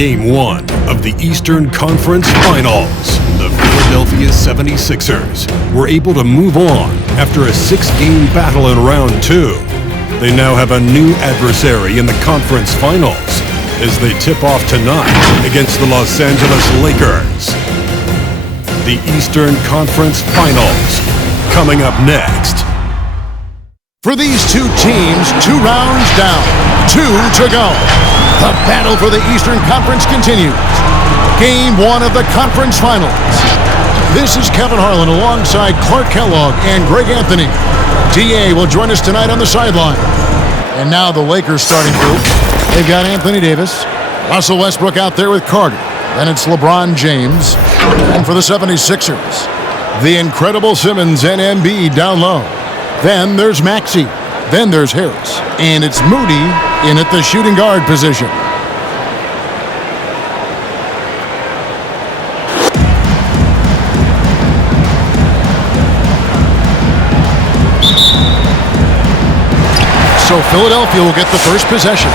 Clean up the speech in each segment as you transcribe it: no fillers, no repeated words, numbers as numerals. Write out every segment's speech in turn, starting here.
Game 1 of the Eastern Conference Finals. The Philadelphia 76ers were able to move on after a 6-game battle in round 2. They now have a new adversary in the conference finals as they tip off tonight against the Los Angeles Lakers. The Eastern Conference Finals coming up next. For these two teams, 2 rounds down, 2 to go. The battle for the Eastern Conference continues. Game 1 of the conference finals. This is Kevin Harlan alongside Clark Kellogg and Greg Anthony. DA will join us tonight on the sideline. And now the Lakers starting group. They've got Anthony Davis, Russell Westbrook out there with Carter. Then it's LeBron James. And for the 76ers, the incredible Simmons and Embiid down low. Then there's Maxey. Then there's Harris. And it's Moody in at the shooting guard position. So Philadelphia will get the first possession.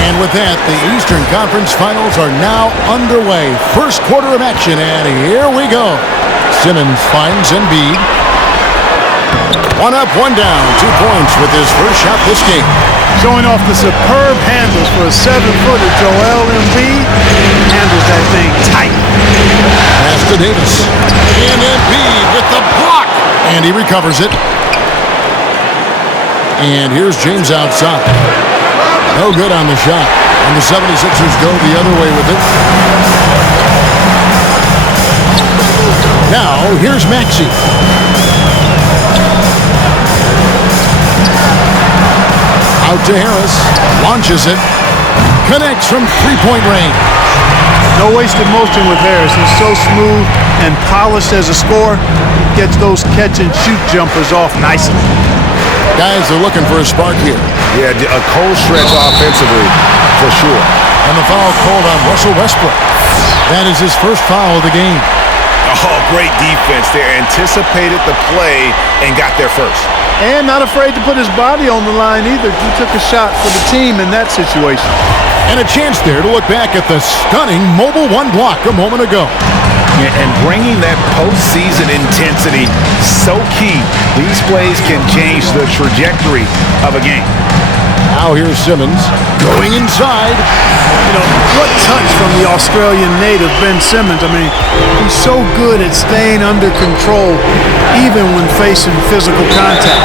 And with that, the Eastern Conference Finals are now underway. First quarter of action, and here we go. Simmons finds Embiid. 1 up, 1 down, 2 points with his first shot this game. Showing off the superb handles for a 7-footer. Joel Embiid handles that thing tight. Pass to Davis. And Embiid with the block. And he recovers it. And here's James outside. No good on the shot. And the 76ers go the other way with it. Now, here's Maxey. Out to Harris. Launches it. Connects from three-point range. No wasted motion with Harris. He's so smooth and polished as a scorer. Gets those catch-and-shoot jumpers off nicely. Guys are looking for a spark here. Yeah, a cold stretch offensively, for sure. And the foul called on Russell Westbrook. That is his first foul of the game. Oh, great defense there. Anticipated the play and got there first. And not afraid to put his body on the line either. He took a shot for the team in that situation. And a chance there to look back at the stunning Mobile One block a moment ago. Yeah, and bringing that postseason intensity, so key. These plays can change the trajectory of a game. Now here's Simmons going inside. You know, what touch from the Australian native, Ben Simmons. I mean, he's so good at staying under control even when facing physical contact.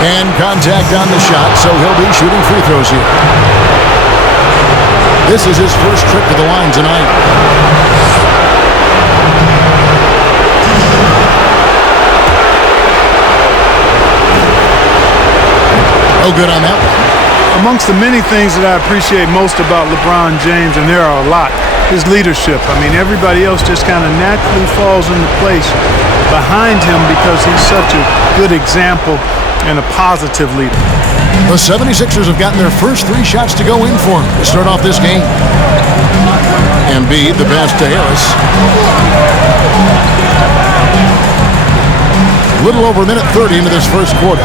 And contact on the shot, so he'll be shooting free throws here. This is his first trip to the line tonight. No good on that one. Amongst the many things that I appreciate most about LeBron James, and there are a lot, his leadership. I mean, everybody else just kind of naturally falls into place behind him because he's such a good example and a positive leader. The 76ers have gotten their first 3 shots to go in for him to start off this game. Embiid, the pass to Harris. A little over a minute 30 into this first quarter.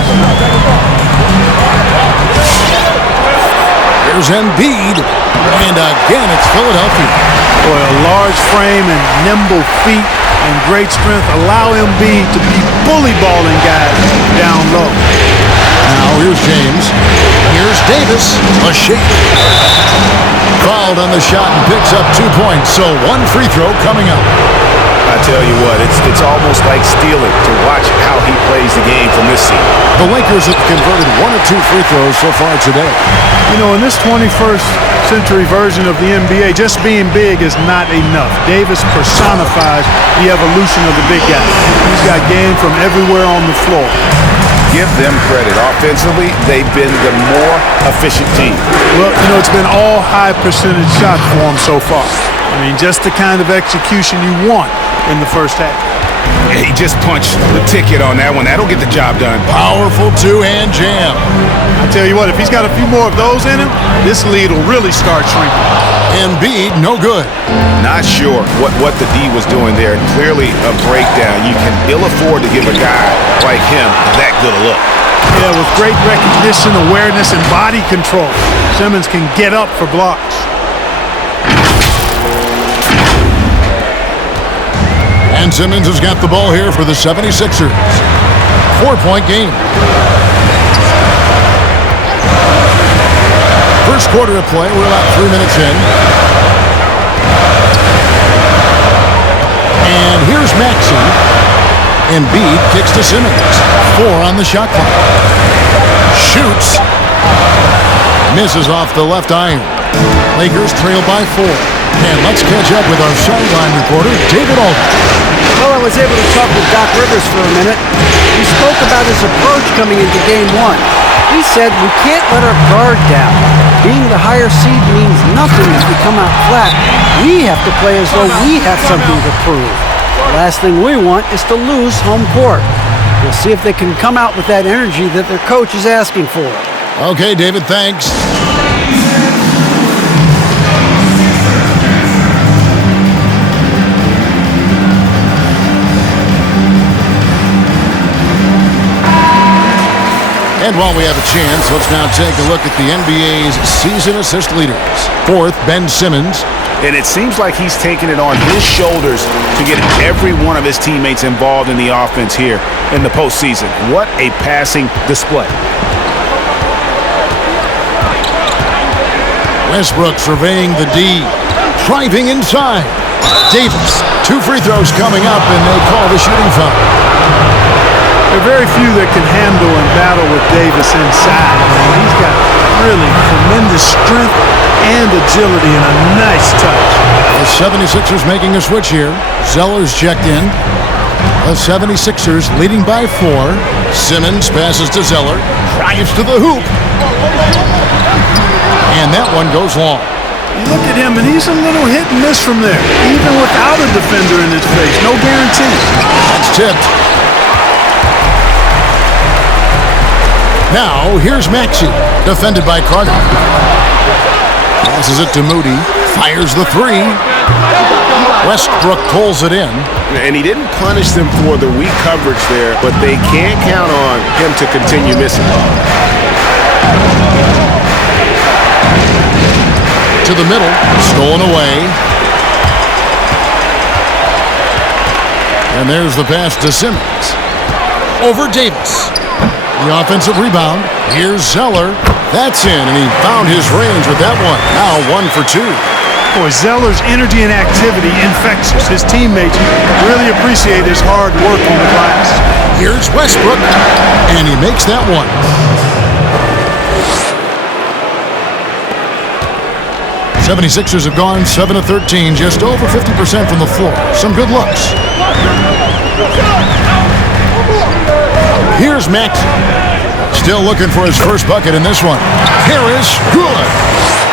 Here's Embiid, and again it's Philadelphia. Boy, a large frame and nimble feet and great strength allow Embiid to be bully balling guys down low. Now here's James. Here's Davis. A shake. Fouled on the shot and picks up 2 points, so 1 free throw coming up. I tell you what, it's almost like stealing to watch how he plays the game from this seat. The Lakers have converted 1 or 2 free throws so far today. You know, in this 21st century version of the NBA, just being big is not enough. Davis personifies the evolution of the big guy. He's got game from everywhere on the floor. Give them credit. Offensively, they've been the more efficient team. Well, you know, it's been all high percentage shots for them so far. I mean, just the kind of execution you want in the first half. Yeah, he just punched the ticket on that one. That'll get the job done. Powerful 2-hand jam. I tell you what, if he's got a few more of those in him, this lead will really start shrinking. Embiid, no good. Not sure what the D was doing there. Clearly a breakdown. You can ill afford to give a guy like him that good a look. Yeah, with great recognition, awareness, and body control, Simmons can get up for blocks. Ben Simmons has got the ball here for the 76ers. 4-point game. First quarter of play. We're about 3 minutes in. And here's Maxey. Embiid kicks to Simmons. 4 on the shot clock. Shoots. Misses off the left iron. Lakers trail by 4. And let's catch up with our sideline reporter, David Aldridge. Well, I was able to talk with Doc Rivers for a minute. He spoke about his approach coming into Game 1. He said we can't let our guard down. Being the higher seed means nothing if we come out flat. We have to play as though we have something to prove. The last thing we want is to lose home court. We'll see if they can come out with that energy that their coach is asking for. Okay, David, thanks. And while we have a chance, let's now take a look at the NBA's season assist leaders. 4th, Ben Simmons. And it seems like he's taking it on his shoulders to get every one of his teammates involved in the offense here in the postseason. What a passing display. Westbrook surveying the D. Driving inside. Davis. 2 free throws coming up, and they call the shooting foul. There are very few that can handle and battle with Davis inside. I mean, he's got really tremendous strength and agility and a nice touch. The 76ers making a switch here. Zeller's checked in. The 76ers leading by 4. Simmons passes to Zeller. Drives to the hoop. And that one goes long. You look at him, and he's a little hit and miss from there, even without a defender in his face. No guarantee. That's tipped. Now, here's Maxey, defended by Carter. Passes it to Moody, fires the 3. Westbrook pulls it in. And he didn't punish them for the weak coverage there, but they can't count on him to continue missing. To the middle, stolen away. And there's the pass to Simmons. Over Davis. The offensive rebound. Here's Zeller. That's in, and he found his range with that one. Now 1 for 2. Boy, Zeller's energy and activity infectious. His teammates really appreciate his hard work on the glass. Here's Westbrook, and he makes that one. '76ers have gone 7 of 13, just over 50% from the floor. Some good looks. Here's Maxey. Still looking for his first bucket in this one. Harris, good.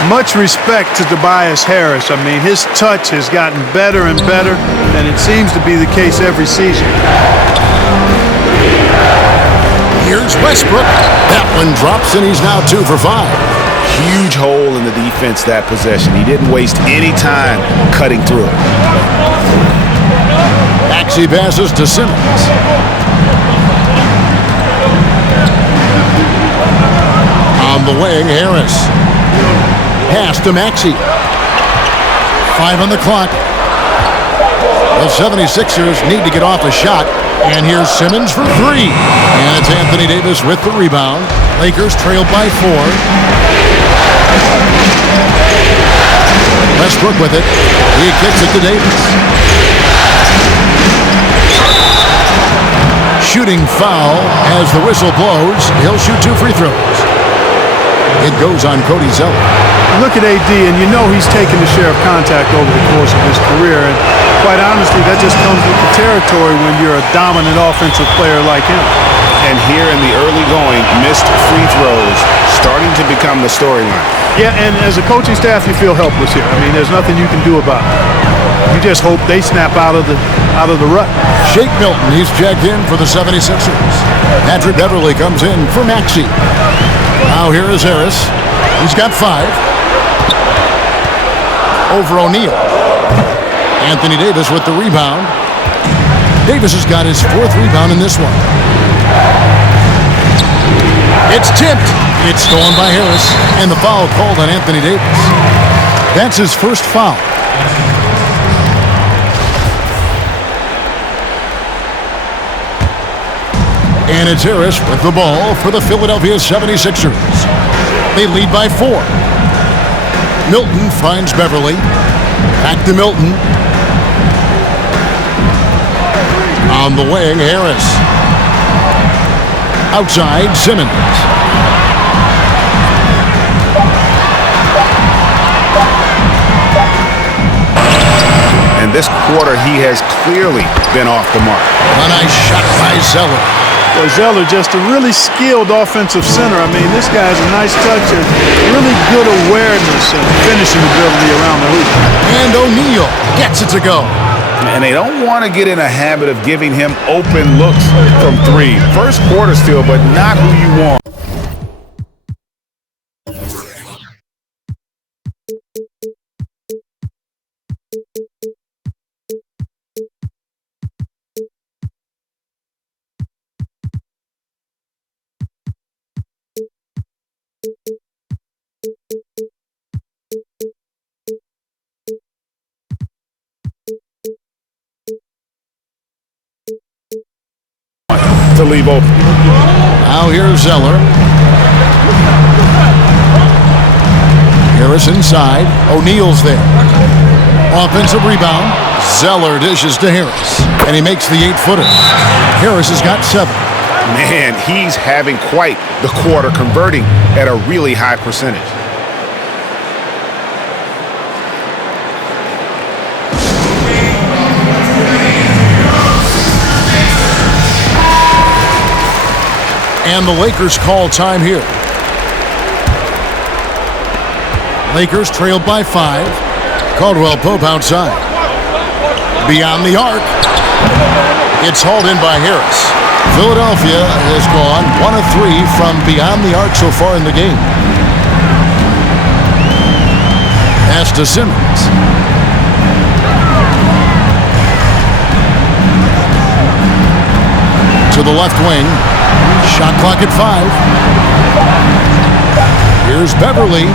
Much respect to Tobias Harris. I mean, his touch has gotten better and better, and it seems to be the case every season. Here's Westbrook. That one drops, and he's now 2 for 5. Huge hole in the defense that possession. He didn't waste any time cutting through it. Maxey passes to Simmons. On the wing, Harris. Pass to Maxey. 5 on the clock. The 76ers need to get off a shot. And here's Simmons for 3. And it's Anthony Davis with the rebound. Lakers trailed by 4. Westbrook with it. He kicks it to Davis. Shooting foul as the whistle blows. He'll shoot 2 free throws. It goes on Cody Zeller. Look at AD, and you know he's taken the share of contact over the course of his career. And quite honestly, that just comes with the territory when you're a dominant offensive player like him. And here in the early going, missed free throws starting to become the storyline. Yeah, and as a coaching staff, you feel helpless here. I mean, there's nothing you can do about it. You just hope they snap out of the rut. Shake Milton, he's checked in for the 76ers. Patrick Beverly comes in for Maxey. Now here is Harris. He's got 5. Over O'Neal. Anthony Davis with the rebound. Davis has got his 4th rebound in this one. It's tipped. It's stolen by Harris. And the foul called on Anthony Davis. That's his first foul. And it's Harris with the ball for the Philadelphia 76ers. They lead by 4. Milton finds Beverly. Back to Milton. On the wing, Harris. Outside, Simmons. And this quarter, he has clearly been off the mark. A nice shot by Zeller. Well, Zeller, just a really skilled offensive center. I mean, this guy has a nice touch and really good awareness and finishing ability around the hoop. And O'Neal gets it to go. And they don't want to get in a habit of giving him open looks from 3. First quarter still, but not who you want. To leave open. Now here's Zeller. Harris inside. O'Neal's there. Offensive rebound. Zeller dishes to Harris. And he makes the 8-footer. Harris has got 7. Man, he's having quite the quarter, converting at a really high percentage. And the Lakers call time here. Lakers trailed by 5. Caldwell Pope outside. Beyond the arc. It's hauled in by Harris. Philadelphia has gone 1 of 3 from beyond the arc so far in the game. Pass to Simmons. To the left wing. Shot clock at 5. Here's Beverly.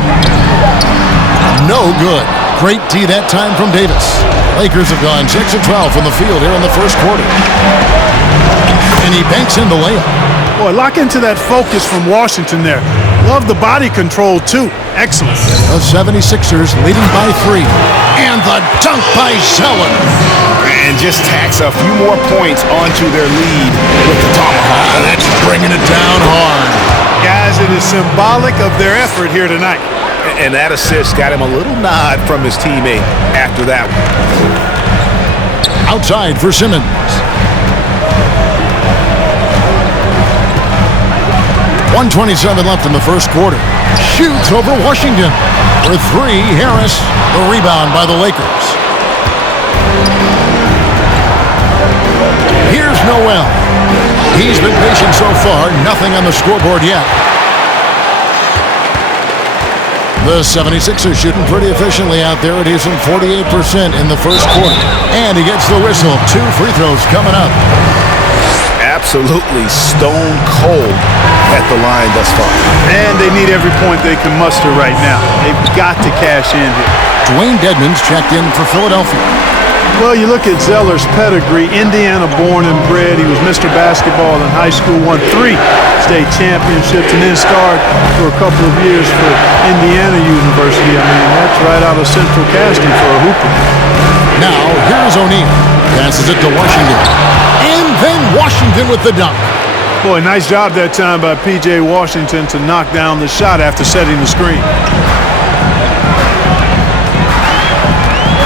No good. Great D that time from Davis. Lakers have gone 6 of 12 from the field here in the first quarter. And he banks in the layup. Boy, lock into that focus from Washington there. Love the body control, too. Excellent. The 76ers leading by 3. And the dunk by Zeller. And just tacks a few more points onto their lead with the tomahawk. That's bringing it down hard. Guys, it is symbolic of their effort here tonight. And that assist got him a little nod from his teammate after that one. Outside for Simmons. .127 left in the first quarter. Shoots over Washington. For 3, Harris. The rebound by the Lakers. Here's Noel. He's been patient so far. Nothing on the scoreboard yet. The 76ers shooting pretty efficiently out there. It is 48% in the first quarter. And he gets the whistle. 2 free throws coming up. Absolutely stone cold at the line thus far. And they need every point they can muster right now. They've got to cash in here. Dwayne Dedmon's checked in for Philadelphia. Well, you look at Zeller's pedigree, Indiana born and bred. He was Mr. Basketball in high school, won 3 state championships, and then starred for a couple of years for Indiana University. I mean, that's right out of central casting for a hooper. Now, here's O'Neal. Passes it to Washington. And then Washington with the dunk. Boy, nice job that time by P.J. Washington to knock down the shot after setting the screen.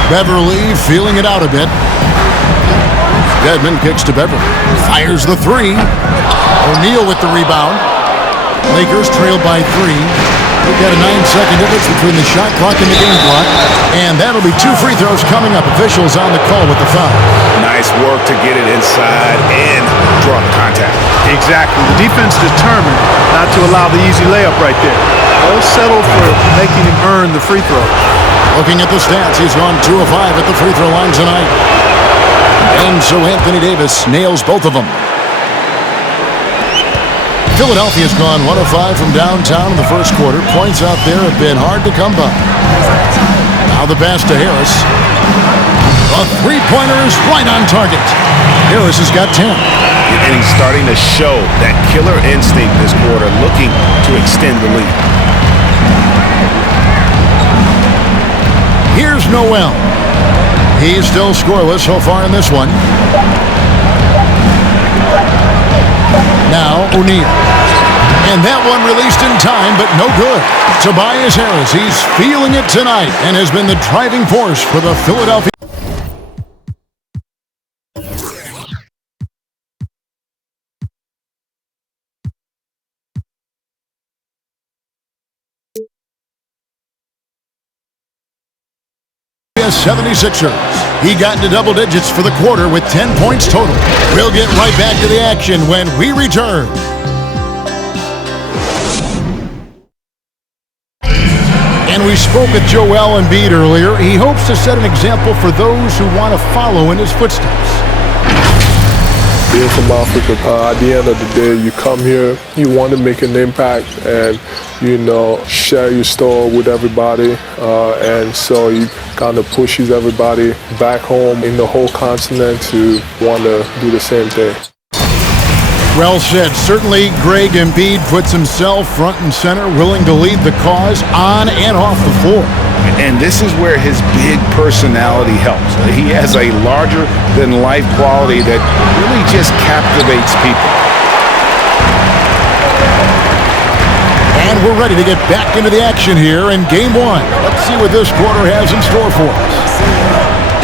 Beverly feeling it out a bit. Dedmon kicks to Beverly. Fires the 3. O'Neal with the rebound. Lakers trailed by 3. We've got a 9-second difference between the shot clock and the game clock. And that'll be 2 free throws coming up. Officials on the call with the foul. Nice work to get it inside and draw the contact. Exactly. The defense determined not to allow the easy layup right there. They'll settle for making him earn the free throw. Looking at the stats, he's gone 2 of 5 at the free throw line tonight. And so Anthony Davis nails both of them. Philadelphia's gone 1 of 5 from downtown in the first quarter. Points out there have been hard to come by. Now the pass to Harris. A 3-pointer is right on target. Harris has got 10. and he's starting to show that killer instinct this quarter, looking to extend the lead. Here's Noel. He's still scoreless so far in this one. Now O'Neal. And that one released in time, but no good. Tobias Harris, he's feeling it tonight and has been the driving force for the Philadelphia. 76ers. He got into double digits for the quarter with 10 points total. We'll get right back to the action when we return. And we spoke with Joel Embiid earlier. He hopes to set an example for those who want to follow in his footsteps. Being from Africa, at the end of the day, you come here, you want to make an impact and, share your story with everybody. And so you kind of pushes everybody back home in the whole continent to want to do the same thing. Well said. Certainly, Greg Embiid puts himself front and center, willing to lead the cause on and off the floor. And this is where his big personality helps. He has a larger-than-life quality that really just captivates people. And we're ready to get back into the action here in Game 1. Let's see what this quarter has in store for us.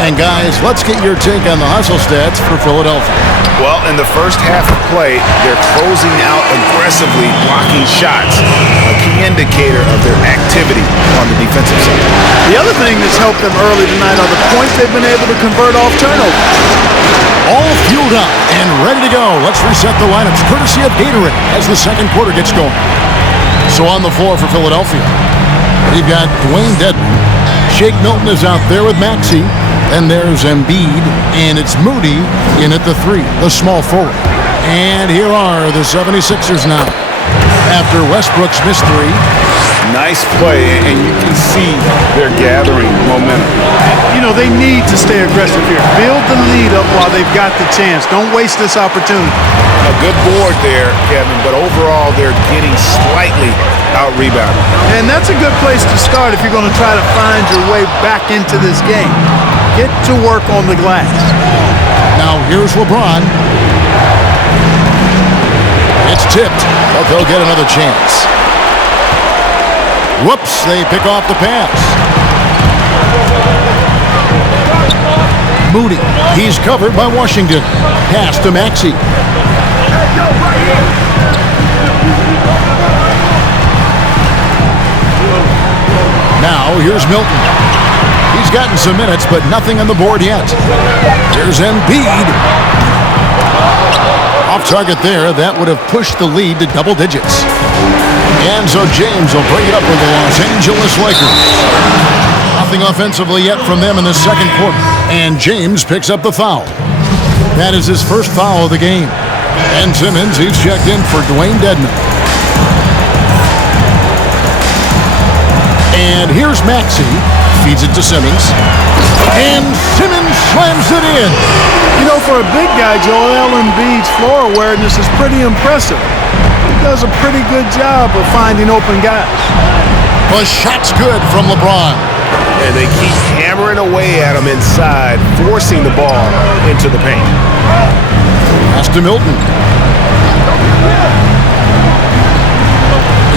And guys, let's get your take on the hustle stats for Philadelphia. Well, in the first half of play, they're closing out aggressively, blocking shots, a key indicator of their activity on the defensive side. The other thing that's helped them early tonight are the points they've been able to convert off turnovers. All fueled up and ready to go. Let's reset the lineups courtesy of Gatorade as the second quarter gets going. So on the floor for Philadelphia, we've got Dwayne Dedmon. Shake Milton is out there with Maxey. Then there's Embiid, and it's Moody in at the 3, the small forward. And here are the 76ers now. After Westbrook's missed 3. Nice play, and you can see they're gathering momentum. They need to stay aggressive here. Build the lead up while they've got the chance. Don't waste this opportunity. A good board there, Kevin, but overall they're getting slightly out-rebounded. And that's a good place to start if you're going to try to find your way back into this game. Get to work on the glass. Now here's LeBron. It's tipped, but they'll get another chance. Whoops, they pick off the pass. Moody, he's covered by Washington. Pass to Maxey. Now here's Milton. He's gotten some minutes, but nothing on the board yet. Here's Embiid. Off target there. That would have pushed the lead to double digits. And so James will bring it up with the Los Angeles Lakers. Nothing offensively yet from them in the second quarter. And James picks up the foul. That is his first foul of the game. And Simmons, he's checked in for Dwayne Dedmon. And here's Maxey. Feeds it to Simmons. And Simmons slams it in. For a big guy, Joel Embiid's floor awareness is pretty impressive. He does a pretty good job of finding open guys. The shot's good from LeBron. And they keep hammering away at him inside, forcing the ball into the paint. Pass to Milton.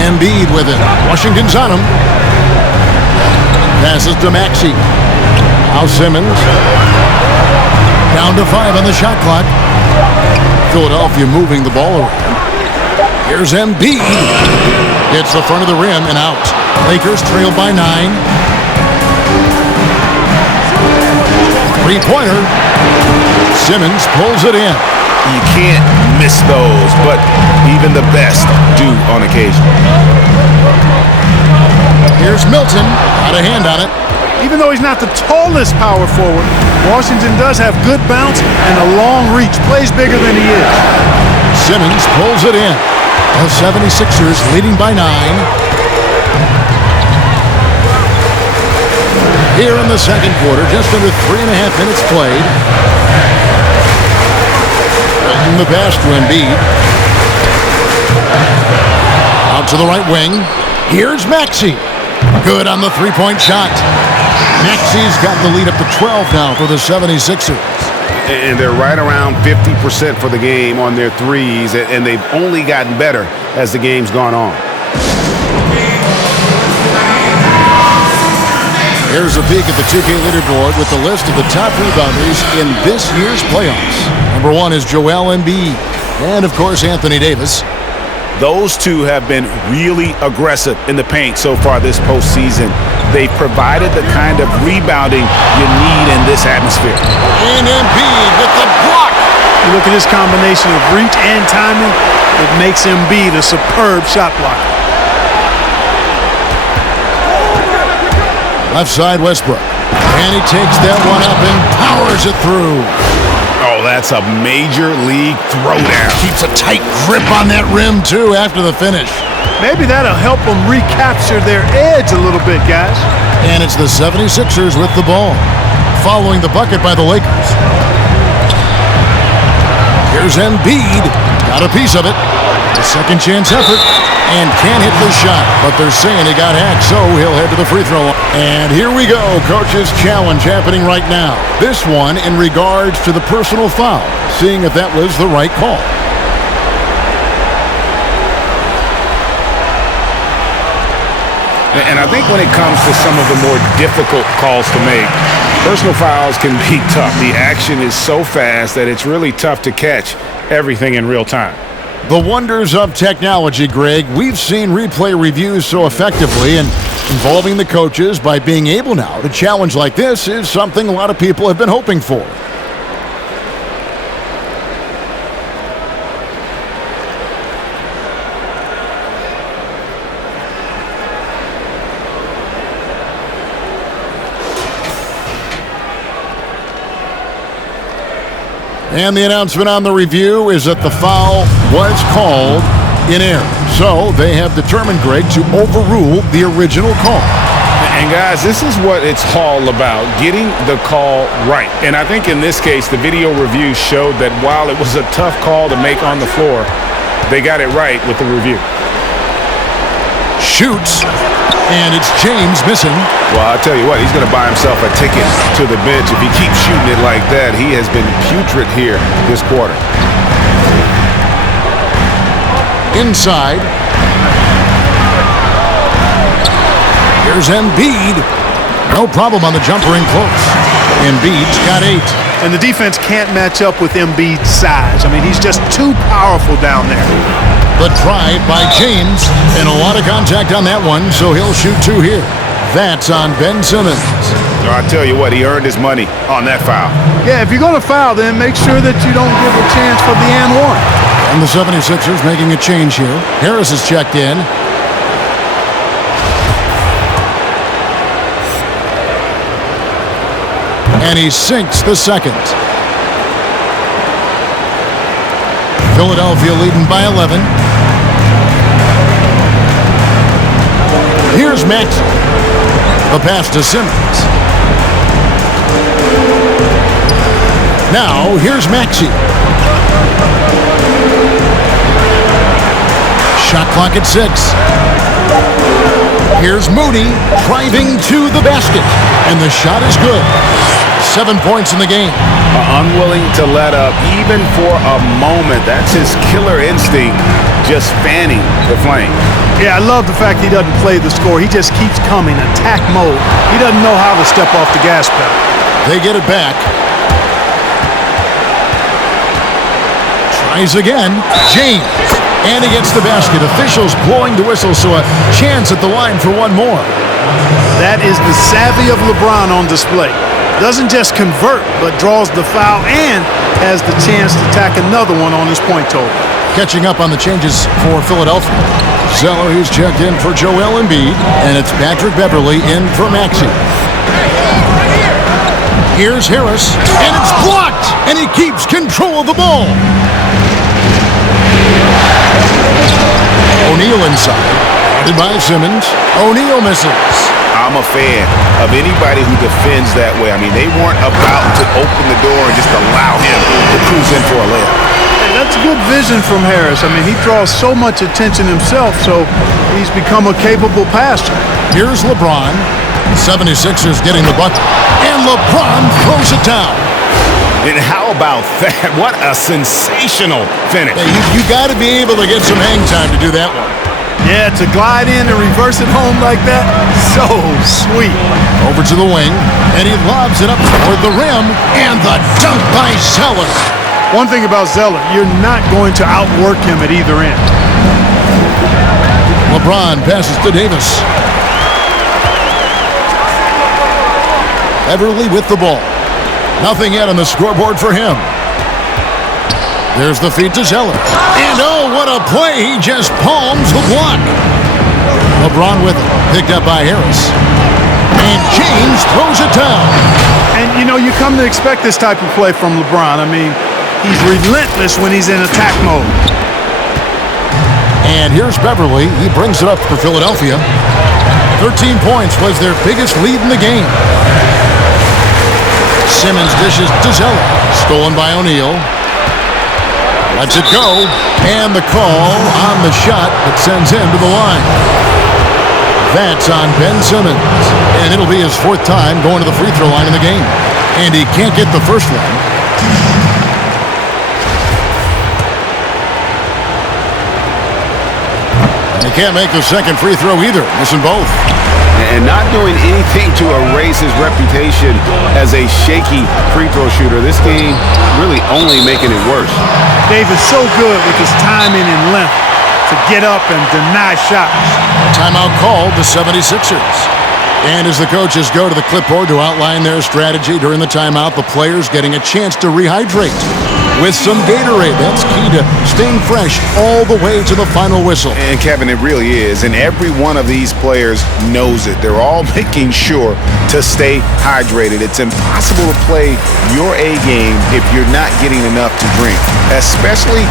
Embiid with it. Washington's on him. Passes to Maxey. Now Simmons. Down to 5 on the shot clock. Philadelphia moving the ball around. Here's Embiid. Hits the front of the rim and out. Lakers trail by 9. Three-pointer. Simmons pulls it in. You can't miss those, but even the best do on occasion. Here's Milton. Got a hand on it. Even though he's not the tallest power forward, Washington does have good bounce and a long reach. Plays bigger than he is. Simmons pulls it in. The 76ers leading by 9. Here in the second quarter, just under 3.5 minutes played. Feeding the pass to Embiid. Out to the right wing. Here's Maxey. Good on the three-point shot. Maxey's got the lead up to 12 now for the 76ers. And they're right around 50% for the game on their threes, and they've only gotten better as the game's gone on. Here's a peek at the 2K leaderboard with the list of the top rebounders in this year's playoffs. Number 1 is Joel Embiid, and of course Anthony Davis. Those two have been really aggressive in the paint so far this postseason. They've provided the kind of rebounding you need in this atmosphere. And Embiid with the block. You look at this combination of reach and timing, it makes Embiid a superb shot blocker. Left side, Westbrook. And he takes that one up and powers it through. Oh, that's a major league throwdown. Keeps a tight grip on that rim, too, after the finish. Maybe that'll help them recapture their edge a little bit, guys. And it's the 76ers with the ball, following the bucket by the Lakers. Here's Embiid. Got a piece of it. A second chance effort. And can't hit the shot, but they're saying he got hacked, so he'll head to the free throw line. And here we go, coach's challenge happening right now. This one in regards to the personal foul, seeing if that was the right call. And I think when it comes to some of the more difficult calls to make, personal fouls can be tough. The action is so fast that it's really tough to catch everything in real time. The wonders of technology, Greg. We've seen replay reviews so effectively, and involving the coaches by being able now to challenge like this is something a lot of people have been hoping for. And the announcement on the review is that the foul was called in error. So they have determined, Greg, to overrule the original call. And guys, this is what it's all about, getting the call right. And I think in this case, the video review showed that while it was a tough call to make on the floor, they got it right with the review. Shoots, and it's James missing. Well, I'll tell you what, he's going to buy himself a ticket to the bench. If he keeps shooting it like that, he has been putrid here this quarter. Inside. Here's Embiid. No problem on the jumper in close. Embiid's got 8. And the defense can't match up with Embiid's size. I mean, he's just too powerful down there. The try by James, and a lot of contact on that one, so he'll shoot 2 here. That's on Ben Simmons. I'll tell you what, he earned his money on that foul. Yeah, if you're going to foul, then make sure that you don't give a chance for the and one. And the 76ers making a change here. Harris is checked in. And he sinks the second. Philadelphia leading by 11. Here's Maxey. The pass to Simmons. Now, here's Maxey. Shot clock at 6. Here's Moody driving to the basket. And the shot is good. 7 points in the game. Unwilling to let up even for a moment. That's his killer instinct, just fanning the flame. Yeah, I love the fact he doesn't play the score. He just keeps coming, attack mode. He doesn't know how to step off the gas pedal. They get it back. Tries again. James. And he gets the basket. Officials blowing the whistle, so a chance at the line for one more. That is the savvy of LeBron on display. Doesn't just convert, but draws the foul and has the chance to tack another one on his point total. Catching up on the changes for Philadelphia. Zeller, he's checked in for Joel Embiid, and it's Patrick Beverley in for Maxey. Here's Harris, and it's blocked, and he keeps control of the ball. O'Neal inside, guarded by Simmons. O'Neal misses. I'm a fan of anybody who defends that way. I mean, they weren't about to open the door and just allow him to cruise in for a layup. And That's good vision from Harris. I mean, he draws so much attention himself, so he's become a capable passer. Here's LeBron. 76ers getting the bucket. And LeBron throws it down. And how about that? What a sensational finish. Hey, you got to be able to get some hang time to do that one. Yeah, to glide in and reverse it home like that, so sweet. Over to the wing, and he lobs it up toward the rim, and the dunk by Zeller. One thing about Zeller, you're not going to outwork him at either end. LeBron passes to Davis. Beverly with the ball. Nothing yet on the scoreboard for him. There's the feed to Zeller. And oh, what a play. He just palms the block. LeBron with it. Picked up by Harris. And James throws it down. And, you know, you come to expect this type of play from LeBron. I mean, he's relentless when he's in attack mode. And here's Beverly. He brings it up for Philadelphia. 13 points was their biggest lead in the game. Simmons dishes to Zeller. Stolen by O'Neal. Lets it go, and the call on the shot that sends him to the line. That's on Ben Simmons, and it'll be his 4th time going to the free throw line in the game. And he can't get the first one. And he can't make the second free throw either, missing both. And not doing anything to erase his reputation as a shaky free throw shooter. This game really only making it worse. Davis so good with his timing and length to get up and deny shots. Timeout called the 76ers. And as the coaches go to the clipboard to outline their strategy during the timeout, the players getting a chance to rehydrate with some Gatorade. That's key to staying fresh all the way to the final whistle. And Kevin, it really is. And every one of these players knows it. They're all making sure to stay hydrated. It's impossible to play your A game if you're not getting enough to drink, especially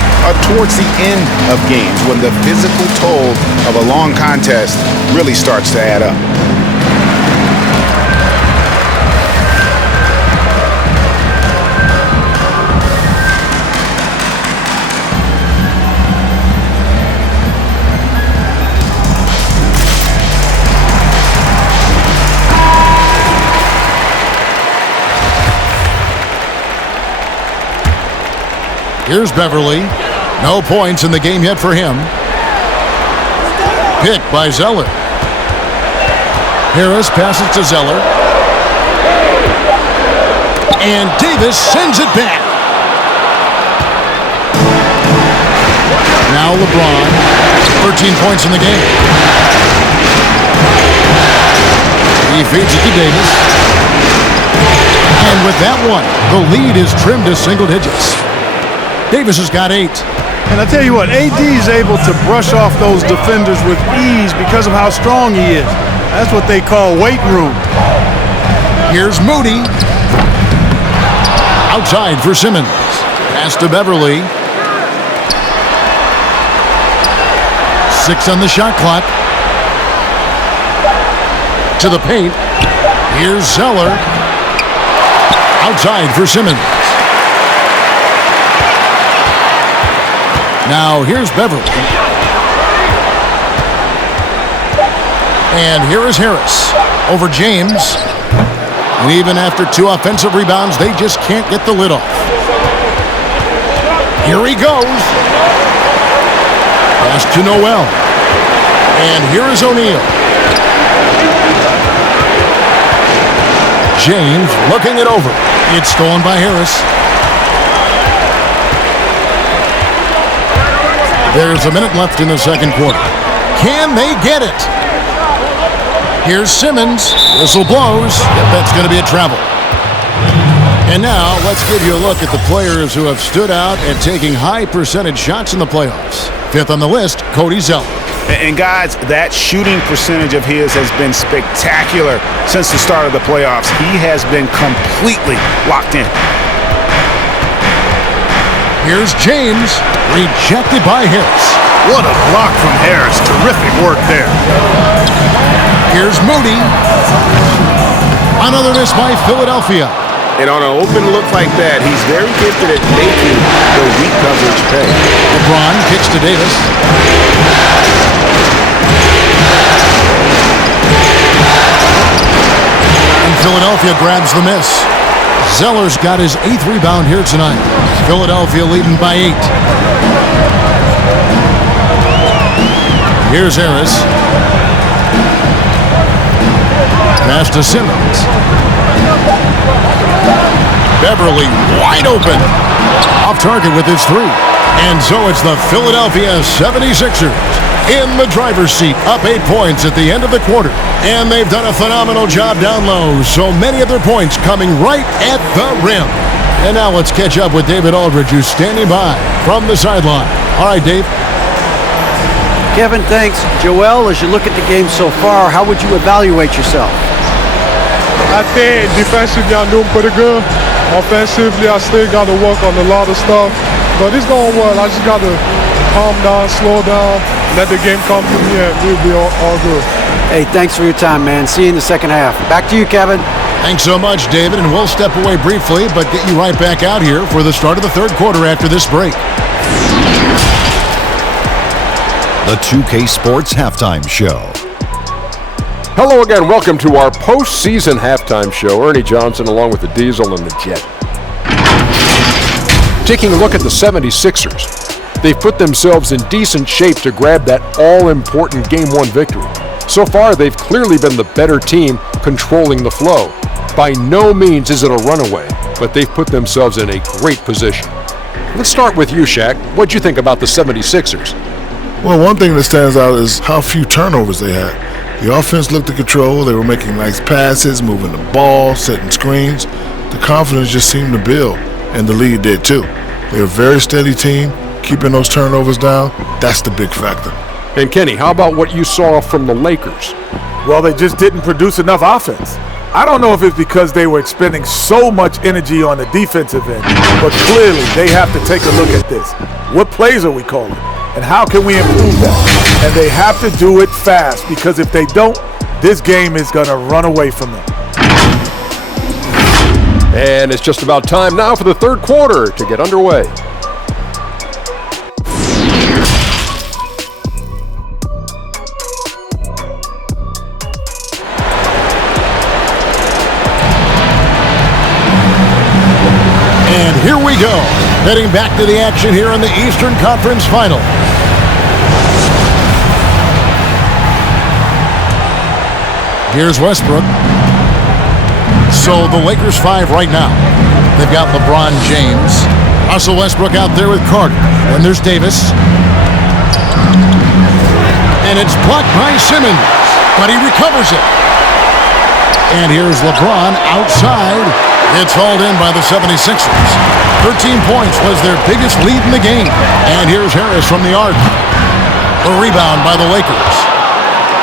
towards the end of games when the physical toll of a long contest really starts to add up. Here's Beverly. No points in the game yet for him. Picked by Zeller. Harris passes to Zeller. And Davis sends it back. Now LeBron. 13 points in the game. He feeds it to Davis. And with that one, the lead is trimmed to single digits. Davis has got 8. And I tell you what, AD is able to brush off those defenders with ease because of how strong he is. That's what they call weight room. Here's Moody. Outside for Simmons. Pass to Beverly. 6 on the shot clock. To the paint. Here's Zeller. Outside for Simmons. Now here's Beverly. And here is Harris over James. And even after 2 offensive rebounds, they just can't get the lid off. Here he goes. Pass to Noel. And here is O'Neal. James looking it over. It's stolen by Harris. There's a minute left in the second quarter. Can they get it? Here's Simmons. Whistle blows. Yep, that's going to be a travel. And now let's give you a look at the players who have stood out and taking high percentage shots in the playoffs. 5th on the list, Cody Zeller. And guys, that shooting percentage of his has been spectacular since the start of the playoffs. He has been completely locked in. Here's James, rejected by Harris. What a block from Harris. Terrific work there. Here's Moody. Another miss by Philadelphia. And on an open look like that, he's very gifted at making the weak coverage pay. LeBron kicks to Davis. And Philadelphia grabs the miss. Zeller's got his 8th rebound here tonight. Philadelphia leading by 8. Here's Harris. Pass to Simmons. Beverly wide open. Off target with his 3. And so it's the Philadelphia 76ers in the driver's seat, up 8 points at the end of the quarter. And they've done a phenomenal job down low, so many of their points coming right at the rim. And now let's catch up with David Aldridge, who's standing by from the sideline. All right, Dave. Kevin, thanks. Joel, as you look at the game so far, how would you evaluate yourself? I think defensively I'm doing pretty good. Offensively, I still got to work on a lot of stuff. But it's going well. I just got to calm down, slow down, let the game come to me, and we'll be all good. Hey, thanks for your time, man. See you in the second half. Back to you, Kevin. Thanks so much, David, and we'll step away briefly, but get you right back out here for the start of the third quarter after this break. The 2K Sports Halftime Show. Hello again. Welcome to our postseason halftime show. Ernie Johnson along with the Diesel and the Jet. Taking a look at the 76ers. They've put themselves in decent shape to grab that all-important Game 1 victory. So far, they've clearly been the better team controlling the flow. By no means is it a runaway, but they've put themselves in a great position. Let's start with you, Shaq. What'd you think about the 76ers? Well, one thing that stands out is how few turnovers they had. The offense looked in control. They were making nice passes, moving the ball, setting screens. The confidence just seemed to build, and the lead did too. They're a very steady team, keeping those turnovers down. That's the big factor. And Kenny, how about what you saw from the Lakers? Well, they just didn't produce enough offense. I don't know if it's because they were expending so much energy on the defensive end, but clearly they have to take a look at this. What plays are we calling? And how can we improve that? And they have to do it fast, because if they don't, this game is going to run away from them. And it's just about time now for the third quarter to get underway. And here we go, heading back to the action here in the Eastern Conference Final. Here's Westbrook. So the Lakers 5 right now. They've got LeBron James. Russell Westbrook out there with Carter. And there's Davis. And it's blocked by Simmons, but he recovers it. And here's LeBron outside. It's hauled in by the 76ers. 13 points was their biggest lead in the game. And here's Harris from the arc. A rebound by the Lakers.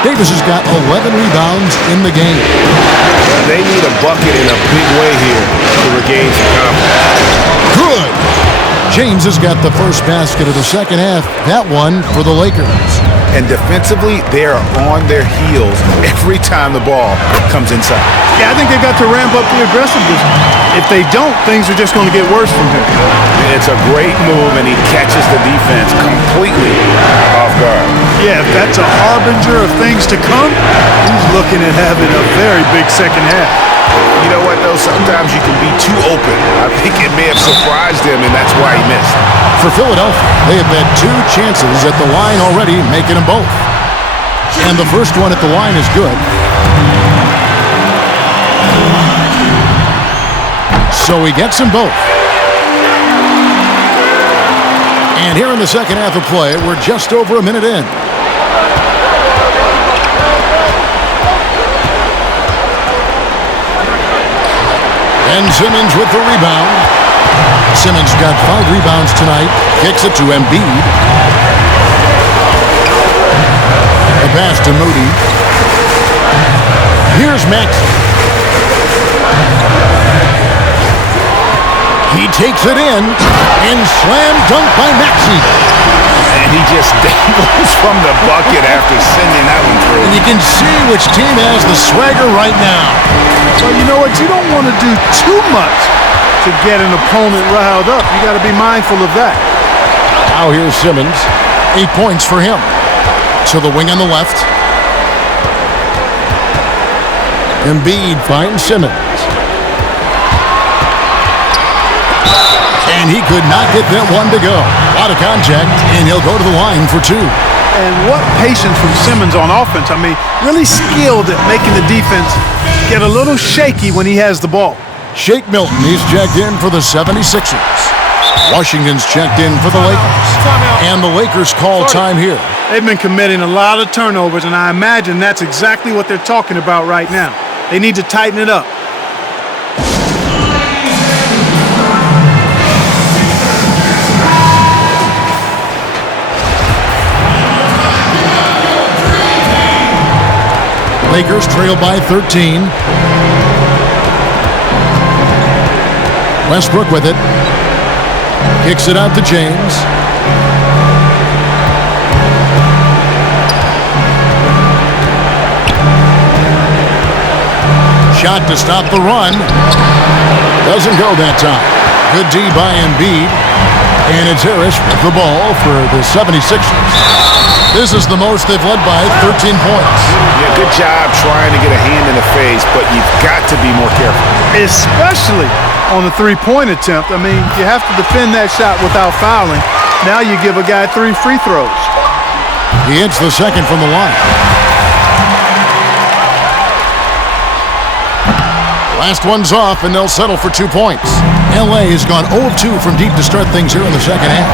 Davis has got 11 rebounds in the game. Well, they need a bucket in a big way here to regain some confidence. Good. James has got the first basket of the second half. That one for the Lakers. And defensively, they are on their heels every time the ball comes inside. Yeah, I think they've got to ramp up the aggressiveness. If they don't, things are just going to get worse from here. It's a great move, and he catches the defense completely off guard. Yeah, if that's a harbinger of things to come, he's looking at having a very big second half. You know what, though? Sometimes you can be too open. I think it may have surprised him, and that's why he missed. For Philadelphia, they have had 2 chances at the line already, making them both. And the first one at the line is good. So he gets them both. And here in the second half of play, we're just over a minute in. And Simmons with the rebound. Simmons got 5 rebounds tonight. Kicks it to Embiid. A pass to Moody. Here's Maxey. He takes it in, and slam dunk by Maxey. And He just dangles from the bucket after sending that one through. And you can see which team has the swagger right now. Well, you know what? You don't want to do too much to get an opponent riled up. You got to be mindful of that. Now here's Simmons. 8 points for him. To the wing on the left. Embiid finds Simmons. And he could not get that one to go. Out of contact, and he'll go to the line for 2. And what patience from Simmons on offense. I mean, really skilled at making the defense get a little shaky when he has the ball. Shake Milton, he's checked in for the 76ers. Washington's checked in for the Lakers. And the Lakers call time here. They've been committing a lot of turnovers, and I imagine that's exactly what they're talking about right now. They need to tighten it up. Lakers trail by 13. Westbrook with it. Kicks it out to James. Shot to stop the run. Doesn't go that time. Good D by Embiid. And it's Harris with the ball for the 76ers. This is the most they've led by 13 points. Yeah, good job trying to get a hand in the face, but you've got to be more careful. Especially on the three-point attempt. I mean, you have to defend that shot without fouling. Now you give a guy 3 free throws. He hits the second from the line. Last one's off, and they'll settle for 2 points. L.A. has gone 0 of 2 from deep to start things here in the second half.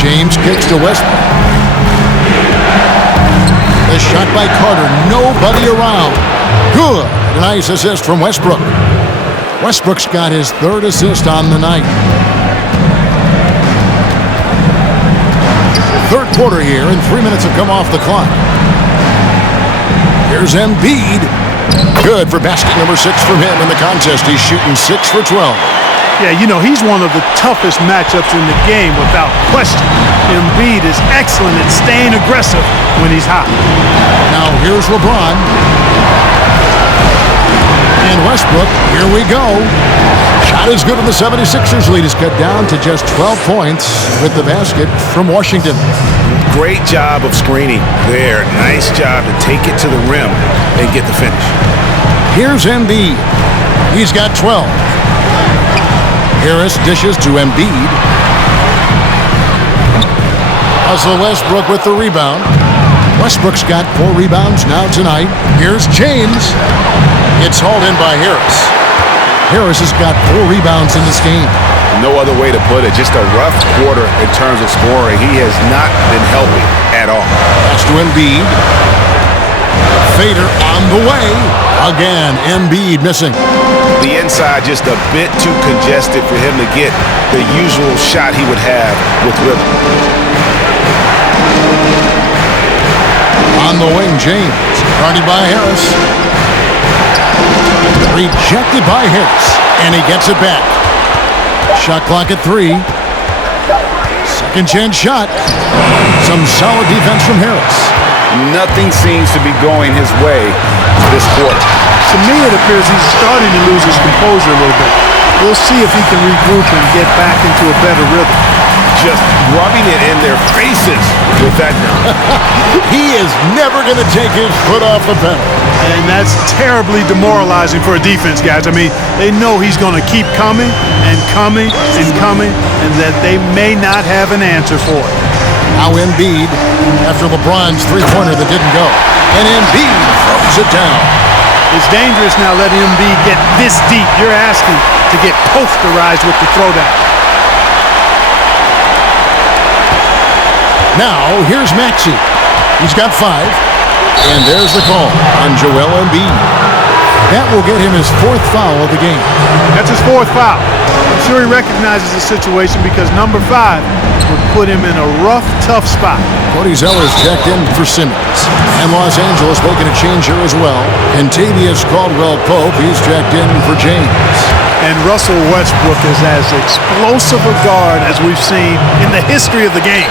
James kicks to Westbrook. The shot by Carter, nobody around. Good. A nice assist from Westbrook. Westbrook's got his 3rd assist on the night. 3rd quarter here, and 3 minutes have come off the clock. Here's Embiid. Good for basket number 6 from him in the contest. He's shooting 6 for 12. Yeah, you know, he's one of the toughest matchups in the game without question. Embiid is excellent at staying aggressive when he's hot. Now here's LeBron. And Westbrook, here we go. Shot is good, and the 76ers lead is cut down to just 12 points with the basket from Washington. Great job of screening there. Nice job to take it to the rim and get the finish. Here's Embiid. He's got 12. Harris dishes to Embiid. Russell Westbrook with the rebound. Westbrook's got 4 rebounds now tonight. Here's James. It's hauled in by Harris. Harris has got 4 rebounds in this game. No other way to put it. Just a rough quarter in terms of scoring. He has not been helping at all. Pass to Embiid. Fader on the way. Again, Embiid missing. The inside just a bit too congested for him to get the usual shot he would have with rhythm. On the wing, James. Guarded by Harris. Rejected by Harris. And he gets it back. Shot clock at 3. Second chance shot. Some solid defense from Harris. Nothing seems to be going his way this quarter. To me, it appears he's starting to lose his composure a little bit. We'll see if he can regroup and get back into a better rhythm. Just rubbing it in their faces with that. He is never going to take his foot off the pedal. And that's terribly demoralizing for a defense, guys. I mean, they know he's going to keep coming and coming and coming, and that they may not have an answer for it. Now Embiid, after LeBron's three-pointer that didn't go. And Embiid throws it down. It's dangerous now letting Embiid get this deep. You're asking to get posterized with the throwdown. Now, here's Maxey. He's got 5. And there's the call on Joel Embiid. That will get him his 4th foul of the game. That's his 4th foul. I'm sure he recognizes the situation because number 5 would put him in a rough, tough spot. Cody Zeller's checked in for Simmons. And Los Angeles making a change here as well. Kentavious Caldwell-Pope, he's checked in for James. And Russell Westbrook is as explosive a guard as we've seen in the history of the game.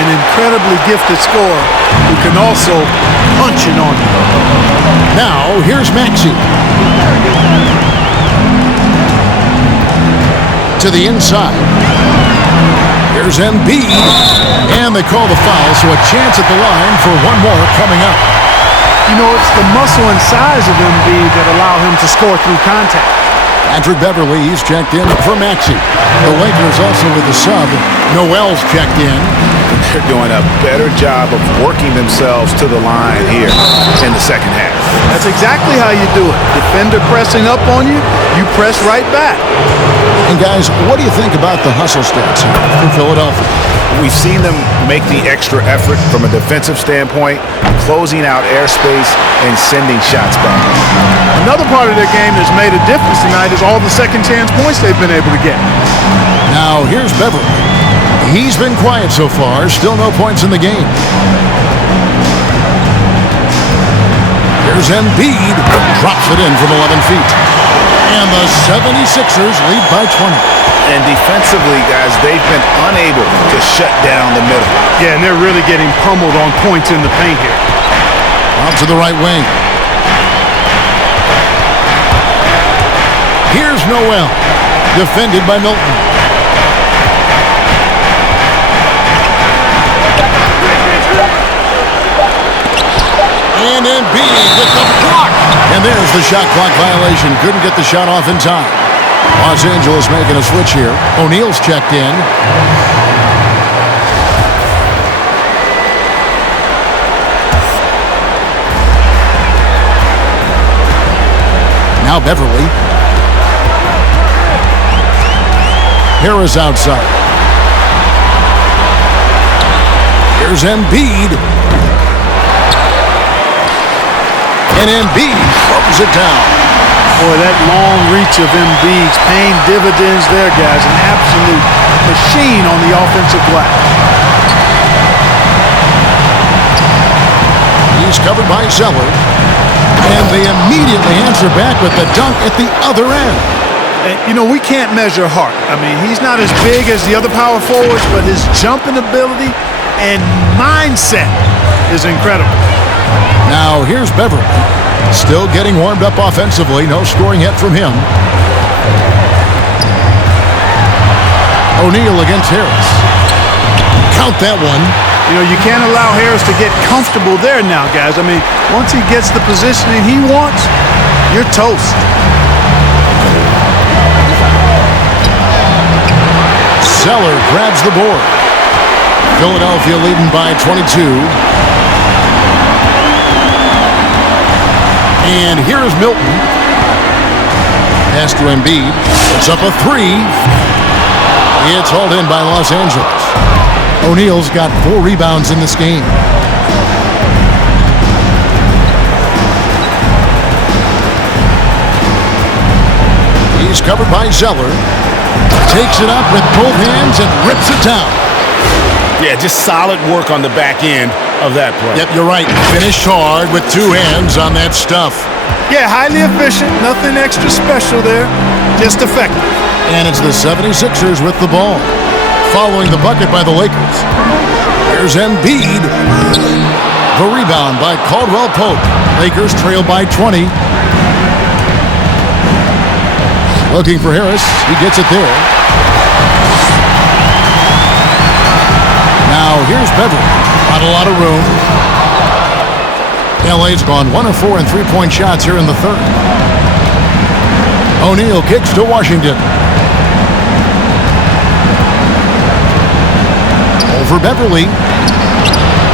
An incredibly gifted scorer who can also punch it on you. Now, here's Maxey. To the inside. Here's Embiid. And they call the foul, so a chance at the line for one more coming up. You know, it's the muscle and size of Embiid that allow him to score through contact. Patrick Beverly, he's checked in for Maxey. The Lakers also with the sub. Noel's checked in. They're doing a better job of working themselves to the line here in the second half. That's exactly how you do it. Defender pressing up on you, you press right back. And guys, what do you think about the hustle stats here for Philadelphia? We've seen them make the extra effort from a defensive standpoint, closing out airspace and sending shots back. Another part of their game that's made a difference tonight is all the second chance points they've been able to get. Now here's Beverly. He's been quiet so far, still no points in the game. Here's Embiid, drops it in from 11 feet. And the 76ers lead by 20. And defensively, guys, they've been unable to shut down the middle. Yeah, and they're really getting pummeled on points in the paint here. Out to the right wing. Here's Noel, defended by Milton. And Embiid with the block. And there's the shot clock violation. Couldn't get the shot off in time. Los Angeles making a switch here. O'Neal's checked in. Now Beverly. Harris outside. Here's Embiid. And Embiid throws it down. Boy, that long reach of Embiid's paying dividends there, guys. An absolute machine on the offensive glass. He's covered by Zeller. And they immediately answer back with the dunk at the other end. And, you know, we can't measure Hart. I mean, he's not as big as the other power forwards, but his jumping ability and mindset is incredible. Now, here's Beverly. Still getting warmed up offensively. No scoring yet from him. O'Neal against Harris. Count that one. You know, you can't allow Harris to get comfortable there now, guys. I mean, once he gets the positioning he wants, you're toast. Zeller grabs the board. Philadelphia leading by 22. And here's Milton. Pass to Embiid. It's up a 3. It's hauled in by Los Angeles. O'Neal's got 4 rebounds in this game. He's covered by Zeller. Takes it up with both hands and rips it down. Yeah, just solid work on the back end of that play. Yep, you're right. Finished hard with 2 hands on that stuff. Yeah, highly efficient. Nothing extra special there. Just effective. And it's the 76ers with the ball. Following the bucket by the Lakers. Here's Embiid. The rebound by Caldwell-Pope. Lakers trail by 20. Looking for Harris. He gets it there. Now here's Beverly. Not a lot of room. LA's gone 1 of 4 in 3-point shots here in the third. O'Neal kicks to Washington. Over Beverly.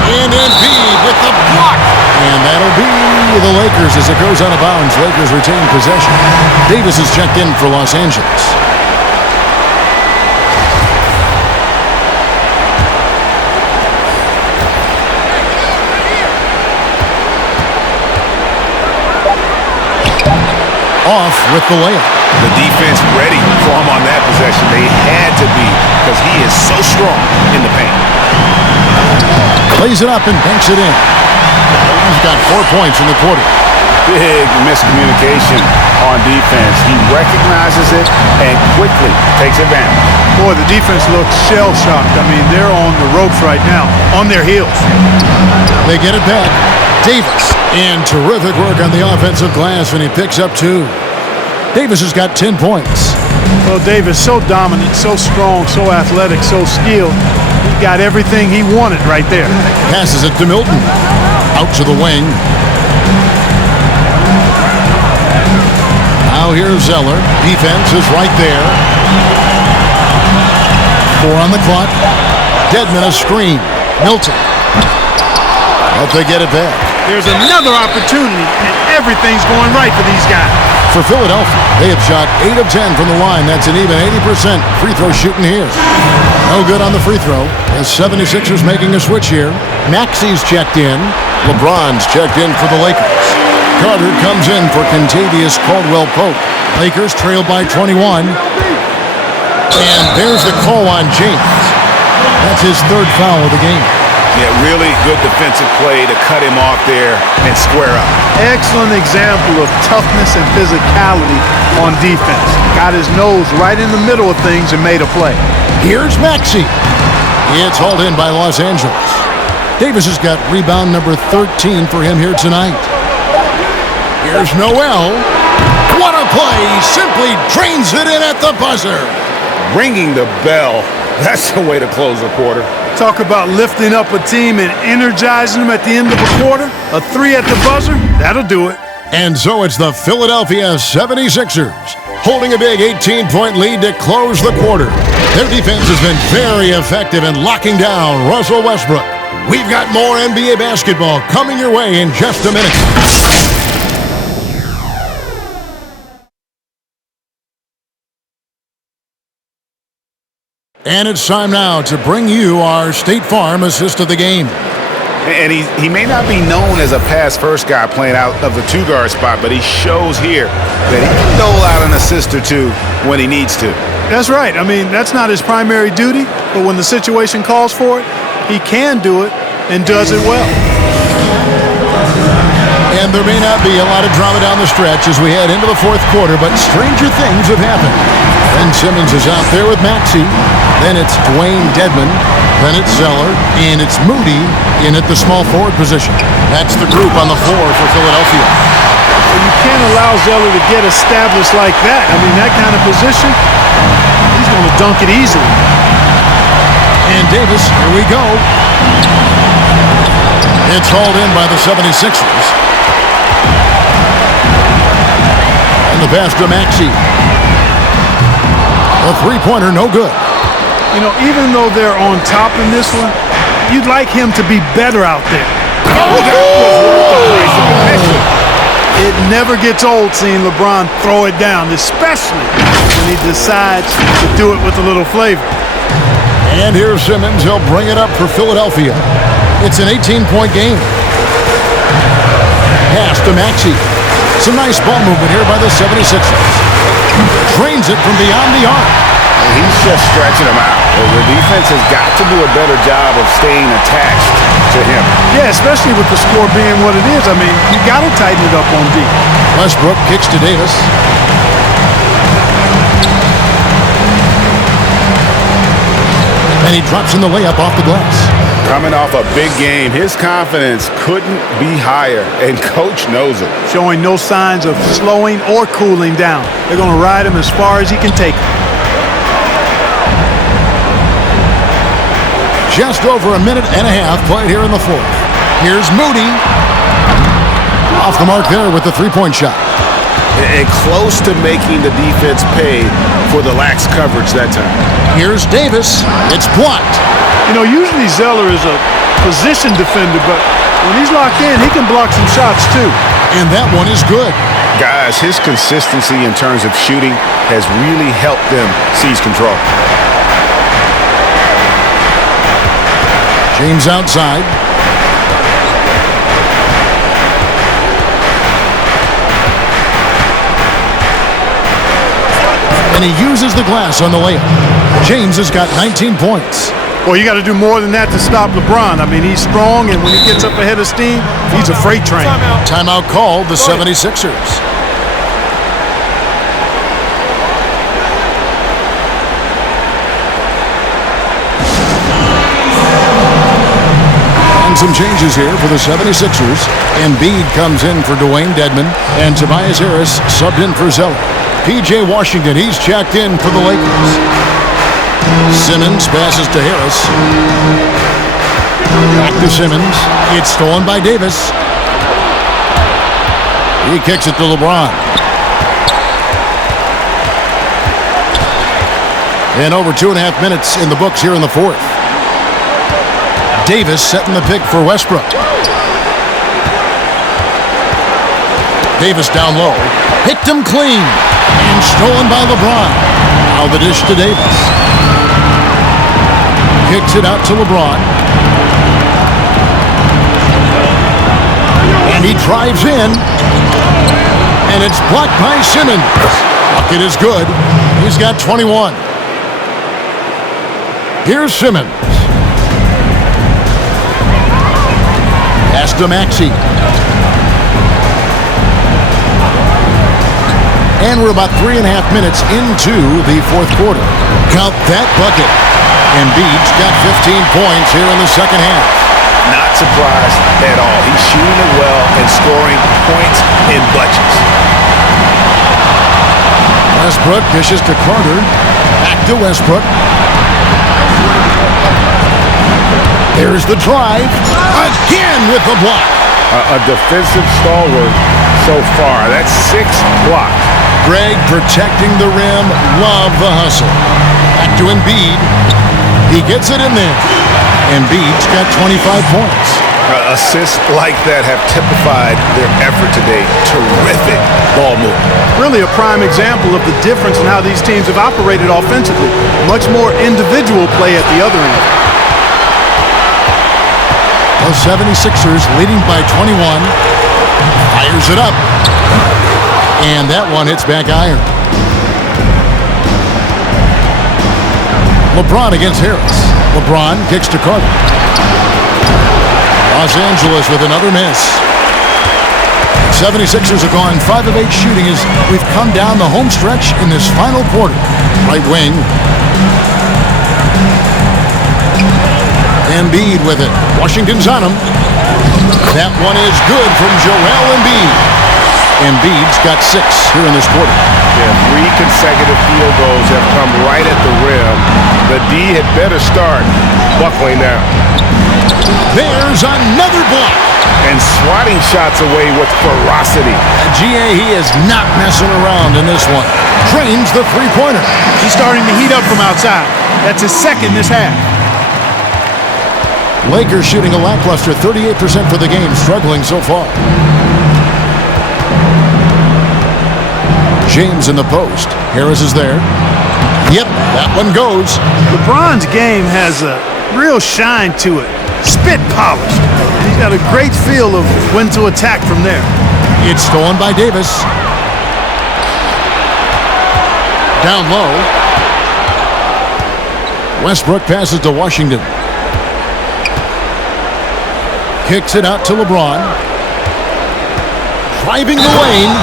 And Embiid with the block. And that'll be the Lakers as it goes out of bounds. Lakers retain possession. Davis is checked in for Los Angeles. off with the layup. The defense ready for him on that possession. They had to be because he is so strong in the paint. Plays it up and banks it in. He's got 4 points in the quarter. Big miscommunication on defense. He recognizes it and quickly takes advantage. Boy, the defense looks shell-shocked. I mean, they're on the ropes right now, on their heels. They get it back. Davis, and terrific work on the offensive glass, and he picks up 2. Davis has got 10 points. Well, Davis, so dominant, so strong, so athletic, so skilled. He got everything he wanted right there. Passes it to Milton. Out to the wing. Now here's Zeller. Defense is right there. 4 on the clock. Dedmon a screen. Milton. But they get it back. There's another opportunity, and everything's going right for these guys. For Philadelphia, they have shot 8 of 10 from the line. That's an even 80% free throw shooting here. No good on the free throw. The 76ers making a switch here. Maxey's checked in. LeBron's checked in for the Lakers. Carter comes in for Kentavious Caldwell-Pope. Lakers trail by 21. And there's the call on James. That's his 3rd foul of the game. Yeah, really good defensive play to cut him off there and square up. Excellent example of toughness and physicality on defense. Got his nose right in the middle of things and made a play. Here's Maxey. It's hauled in by Los Angeles. Davis has got rebound number 13 for him here tonight. Here's Noel. What a play! Simply drains it in at the buzzer. Ringing the bell. That's the way to close the quarter. Talk about lifting up a team and energizing them at the end of a quarter. A 3 at the buzzer, that'll do it. And so it's the Philadelphia 76ers holding a big 18-point lead to close the quarter. Their defense has been very effective in locking down Russell Westbrook. We've got more NBA basketball coming your way in just a minute. And it's time now to bring you our State Farm assist of the game. And he may not be known as a pass-first guy playing out of the 2-guard spot, but he shows here that he can dole out an assist or 2 when he needs to. That's right. I mean, that's not his primary duty, but when the situation calls for it, he can do it and does it well. And there may not be a lot of drama down the stretch as we head into the 4th quarter, but stranger things have happened. Ben Simmons is out there with Maxey. Then it's Dwayne Dedmon. Then it's Zeller. And it's Moody in at the small forward position. That's the group on the floor for Philadelphia. Well, you can't allow Zeller to get established like that. I mean, that kind of position, he's going to dunk it easily. And Davis, here we go. It's hauled in by the 76ers. And the pass to Maxey. A 3-pointer, no good. You know, even though they're on top in this one, you'd like him to be better out there. It never gets old seeing LeBron throw it down, especially when he decides to do it with a little flavor. And here's Simmons. He'll bring it up for Philadelphia. It's an 18-point game. Pass to Maxey. Some nice ball movement here by the 76ers. Drains it from beyond the arc. He's just stretching him out. The defense has got to do a better job of staying attached to him. Yeah, especially with the score being what it is. I mean, you got to tighten it up on D. Westbrook kicks to Davis. And he drops in the layup off the glass. Coming off a big game, his confidence couldn't be higher, and Coach knows it. Showing no signs of slowing or cooling down. They're going to ride him as far as he can take him. Just over a minute and a half played here in the 4th. Here's Moody. Off the mark there with the 3-point shot. And close to making the defense pay for the lax coverage that time. Here's Davis. It's blocked. You know, usually Zeller is a position defender, but when he's locked in, he can block some shots too. And that one is good. Guys, his consistency in terms of shooting has really helped them seize control. James outside. and he uses the glass on the layup. James has got 19 points. Well, you got to do more than that to stop LeBron. I mean, he's strong, and when he gets up ahead of steam, he's a freight train. Timeout called the 76ers. And some changes here for the 76ers. Embiid comes in for Dwayne Dedmon, and Tobias Harris subbed in for Zeller. P.J. Washington, he's checked in for the Lakers. Simmons passes to Harris. Back to Simmons. It's stolen by Davis. He kicks it to LeBron. And over 2.5 minutes in the books here in the fourth. Davis setting the pick for Westbrook. Davis down low. Picked him clean. And stolen by LeBron. Now the dish to Davis. Kicks it out to LeBron. And he drives in. And it's blocked by Simmons. Bucket is good. He's got 21. Here's Simmons. Pass to Maxey. And we're about 3.5 minutes into the fourth quarter. Count that bucket. Embiid's got 15 points here in the second half. Not surprised at all. He's shooting it well and scoring points in bunches. Westbrook dishes to Carter. Back to Westbrook. There's the drive. Again with the block. A defensive stalwart so far. That's 6 blocks. Greg protecting the rim. Love the hustle. Back to Embiid. He gets it in there. Embiid's got 25 points. Assists like that have typified their effort today. Terrific ball movement. Really a prime example of the difference in how these teams have operated offensively. Much more individual play at the other end. The 76ers leading by 21. Fires it up. And that one hits back iron. LeBron against Harris. LeBron kicks to Carter. Los Angeles with another miss. 76ers are gone 5 of 8 shooting as we've come down the home stretch in this final quarter. Right wing. Embiid with it. Washington's on him. That one is good from Joel Embiid. Embiid's got 6 here in this quarter. Yeah, 3 consecutive field goals have come right at the rim. The D had better start buckling now. There's another block. And swatting shots away with ferocity. GA, he is not messing around in this one. Drains the three-pointer. He's starting to heat up from outside. That's his second this half. Lakers shooting a lackluster 38% for the game, struggling so far. James in the post. Harris is there. Yep, that one goes. LeBron's game has a real shine to it. Spit polished. He's got a great feel of when to attack from there. It's stolen by Davis. Down low. Westbrook passes to Washington. Kicks it out to LeBron. Driving the lane.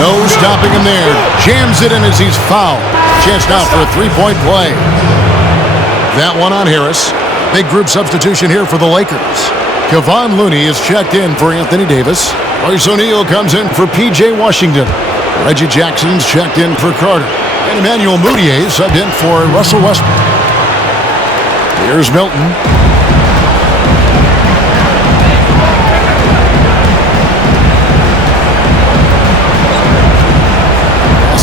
No stopping him there. Jams it in as he's fouled. Chance now for a three-point play. That one on Harris. Big group substitution here for the Lakers. Kevon Looney is checked in for Anthony Davis. Royce O'Neal comes in for P.J. Washington. Reggie Jackson's checked in for Carter. And Emmanuel Mudiay subbed in for Russell Westbrook. Here's Milton.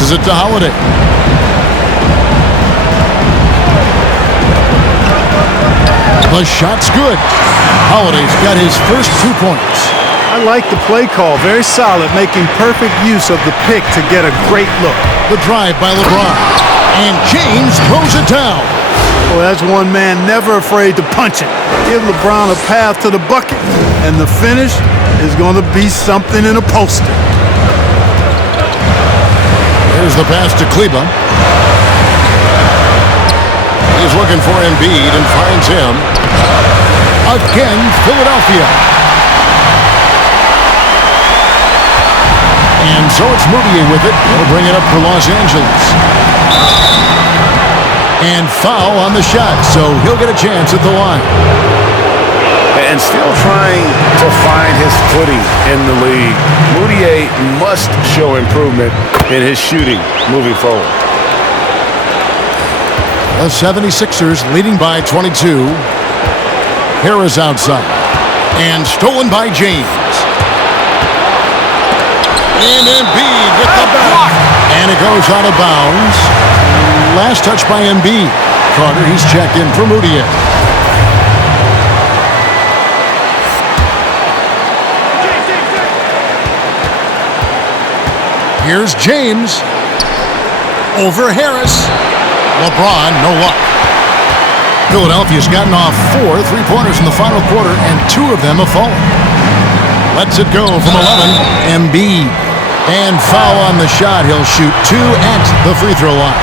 Passes it to Holiday. The shot's good. Holiday's got his first 2 points. I like the play call. Very solid, making perfect use of the pick to get a great look. The drive by LeBron. And James throws it down. Well, that's one man never afraid to punch it. Give LeBron a path to the bucket, and the finish is going to be something in a poster. There's the pass to Kleba. He's looking for Embiid and finds him. Again, Philadelphia. And so it's Moutier with it. He'll bring it up for Los Angeles. And foul on the shot, so he'll get a chance at the line. And still trying to find his footing in the league. Moutier must show improvement in his shooting moving forward. The 76ers leading by 22. Harris outside. And stolen by James. And Embiid with the block. And it goes out of bounds. Last touch by Embiid. Carter, he's checked in for Moutier. Here's James. Over Harris. LeBron, no luck. Philadelphia's gotten off 4 3-pointers in the final quarter, and 2 of them have fallen. Lets it go from 11. Embiid. And foul on the shot. He'll shoot 2 at the free throw line.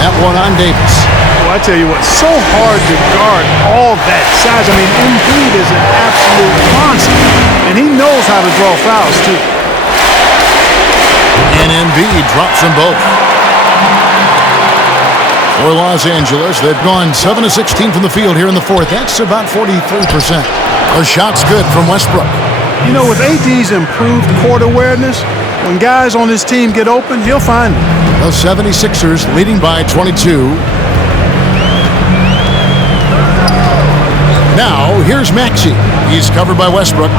That one on Davis. Well, I tell you what, so hard to guard all that size. I mean, Embiid is an absolute monster, and he knows how to draw fouls, too. And Embiid drops them both. For Los Angeles, they've gone 7 of 16 from the field here in the fourth. That's about 43%. A shot's good from Westbrook. You know, with AD's improved court awareness, when guys on his team get open, he'll find them. The 76ers leading by 22. Now, here's Maxey. He's covered by Westbrook.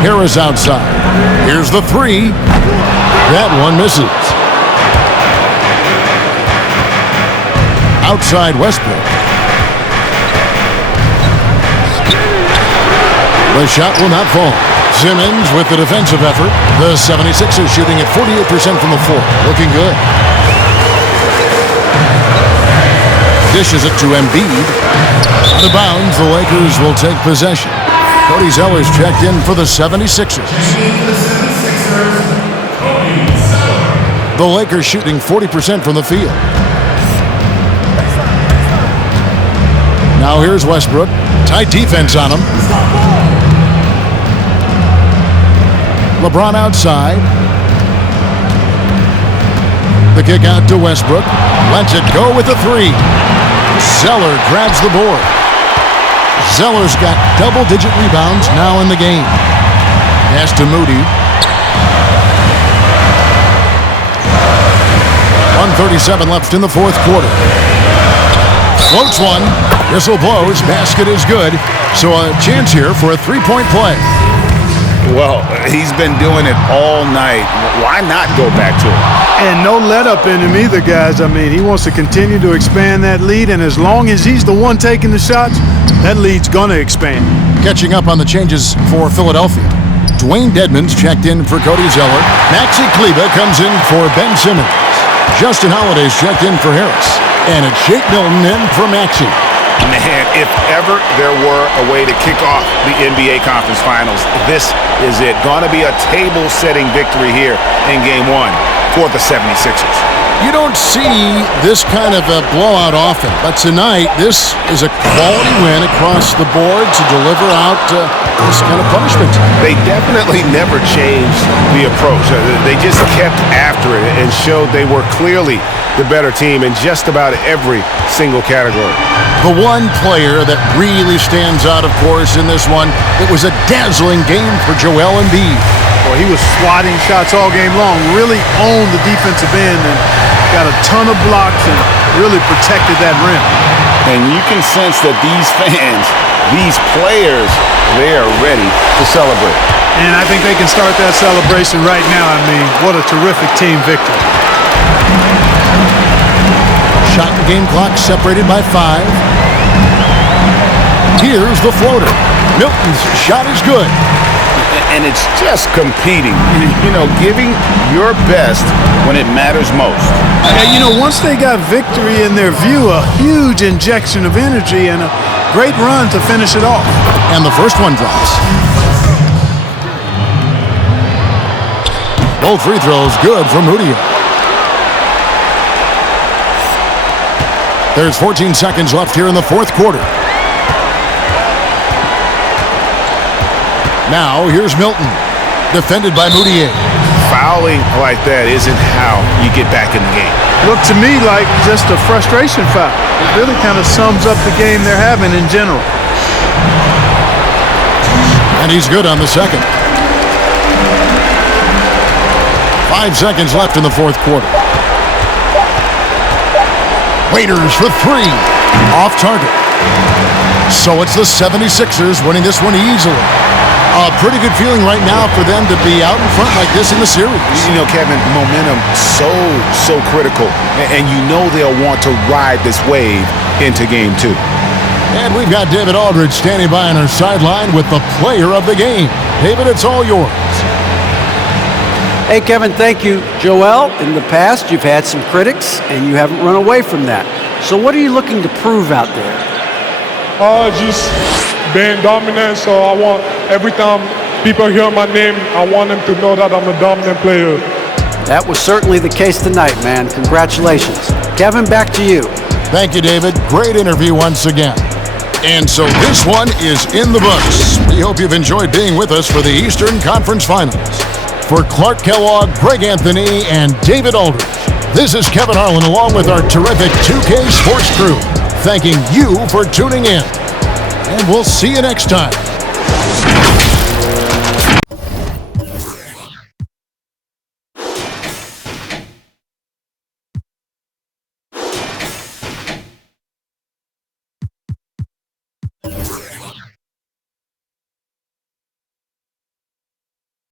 Harris outside. Here's the 3. That one misses. Outside Westbrook. The shot will not fall. Simmons with the defensive effort. The 76ers shooting at 48% from the floor. Looking good. Dishes it to Embiid. Out of bounds, the Lakers will take possession. Cody Zeller's checked in for the 76ers. The Lakers shooting 40% from the field. Now here's Westbrook. Tight defense on him. LeBron outside. The kick out to Westbrook. Lets it go with the 3. Zeller grabs the board. Zeller's got double-digit rebounds now in the game. Pass to Moody. 1:37 left in the fourth quarter. Floats one. Whistle blows. Basket is good. So a chance here for a 3-point play. Well, he's been doing it all night. Why not go back to it? And no let-up in him either, guys. I mean, he wants to continue to expand that lead, and as long as he's the one taking the shots, that lead's going to expand. Catching up on the changes for Philadelphia. Dwayne Dedmon's checked in for Cody Zeller. Maxi Kleber comes in for Ben Simmons. Justin Holiday's checked in for Harris. And it's Shake Milton in for Maxi. Man, if ever there were a way to kick off the NBA Conference Finals, this is it. Going to be a table-setting victory here in Game 1 for the 76ers. You don't see this kind of a blowout often, but tonight this is a quality win across the board to deliver out this kind of punishment. They definitely never changed the approach. They just kept after it and showed they were clearly the better team in just about every single category. The one player that really stands out, of course, in this one, it was a dazzling game for Joel Embiid. Well, he was swatting shots all game long, really owned the defensive end and got a ton of blocks and really protected that rim. And you can sense that these fans, these players, they are ready to celebrate. And I think they can start that celebration right now. I mean, what a terrific team victory. Shot and game clock separated by 5. Here's the floater. Milton's shot is good. And it's just competing, you know, giving your best when it matters most. Yeah, you know, once they got victory in their view, a huge injection of energy and a great run to finish it off. And the first one drops. Both free throws good from Moutier. There's 14 seconds left here in the fourth quarter. Now, here's Milton, defended by Moutier. Fouling like that isn't how you get back in the game. Looked to me like just a frustration foul. It really kind of sums up the game they're having in general. And he's good on the second. 5 seconds left in the fourth quarter. Waiters for three. Off target. So it's the 76ers winning this one easily. A pretty good feeling right now for them to be out in front like this in the series. You know, Kevin, momentum so critical. And you know they'll want to ride this wave into game 2. And we've got David Aldridge standing by on our sideline with the player of the game. David, it's all yours. Hey, Kevin, thank you. Joel, in the past, you've had some critics, and you haven't run away from that. So what are you looking to prove out there? Just being dominant, so I want every time people hear my name, I want them to know that I'm a dominant player. That was certainly the case tonight, man. Congratulations. Kevin, back to you. Thank you, David. Great interview once again. And so this one is in the books. We hope you've enjoyed being with us for the Eastern Conference Finals. For Clark Kellogg, Greg Anthony, and David Aldridge, this is Kevin Harlan along with our terrific 2K Sports crew, thanking you for tuning in. And we'll see you next time.